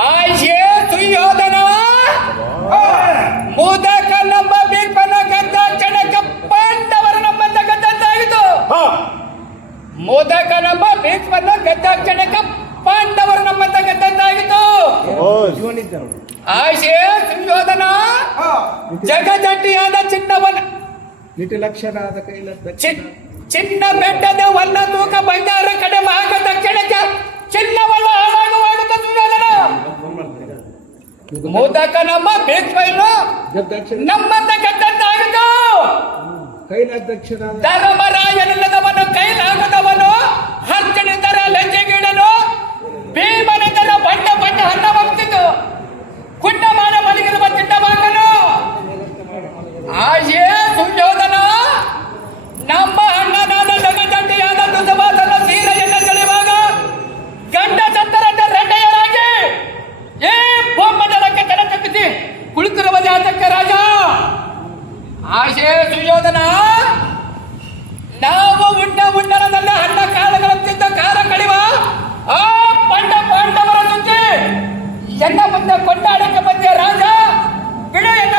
ಆಯ್ಷೆ ಸುಯೋಧನ ಮೋದಕ ನಮ್ಮ ಬೇಕನ ಗದ್ದ ಚಣಕ ಪಾಂಡವರ ನಮ್ಮಂತ ಗದ್ದಾಗಿತ್ತು. ಮೋದಕ ನಮ್ಮ ಬೇಕನ ಗದ್ದ ಚಣಕ ಪಾಂಡವರು ನಮ್ಮಂತ ಗದ್ದಾಗಿತ್ತು. ಆಯ್ಷೆ ಸುಯೋಧನ ಜಗಜಟ್ಟಿಯಾದ ಚಿನ್ನವನ ಲಕ್ಷಣಾದ ಕೈಲದ್ದ ಚಿನ್ನ ಬೆಟ್ಟದ ವನ್ನ ತೂಕ ಬಂಗಾರ ಕಡೆ ಮಹಾಗ ದಕ್ಷಿಣಕ್ಕೆ ಚಿನ್ನವಲ್ಲ ಹಾಳಾಗುವಾಗ ಸುಯೋಧನ ಮೋದಕ ನಮ್ಮ ಬೇಕೈನು ನಮ್ಮಂತ ಗದ್ದಾಗಿತ್ತು. ಕೈಲಾಧ್ಯಕ್ಷನಾದ ಧರ್ಮರಾಯನಿಲ್ಲದವನು ಕೈಲಾಗದವನು ಹರ್ಚನಿತರ ಲಂಚೆಗೀಡನು ಭೀಮನಿತರ ಬಂಡ ಬಂಡ ಹಣ್ಣ ಹೋಗ್ತಿದ್ದು ಕುಂಡಮಾನ ಮಲಗಿರುವ ಚಿನ್ನವಾಗನು. ಆಶೆ ಸುಯೋಧನ ನಮ್ಮ ಅಣ್ಣನಾದ ಜಗಜಂಟಿಯಾದ ದುಸವಾಸನ ಸೀರೆಯನ್ನು ಸೆಳೆಯುವಾಗ ಗಂಡ ಸತ್ತರಂತ ರೆಡ್ಡೆಯರಾಗಿ ಏ ಬೊಮ್ಮದಳಕ್ಕೆ ತಲೆ ತಪ್ಪಿಸಿ ಕುಳಿತಿರುವ ಜಾತಕ ರಾಜ. ಆಶೆ ಸುಯೋಧನ ನಾವು ಉಂಡರದಲ್ಲ ಹಣ್ಣ ಕಾಲಗಳಂತಿದ್ದ ಕಾಲ ಕಳಿವ ಆ ಪಾಂಡವರ ಸುದ್ದಿ ಎನ್ನ ಮುಂದೆ ಕೊಂಡಾಡಕ್ಕೆ ಬಂದೆ ರಾಜ. ಬಿಡು ಎನ್ನ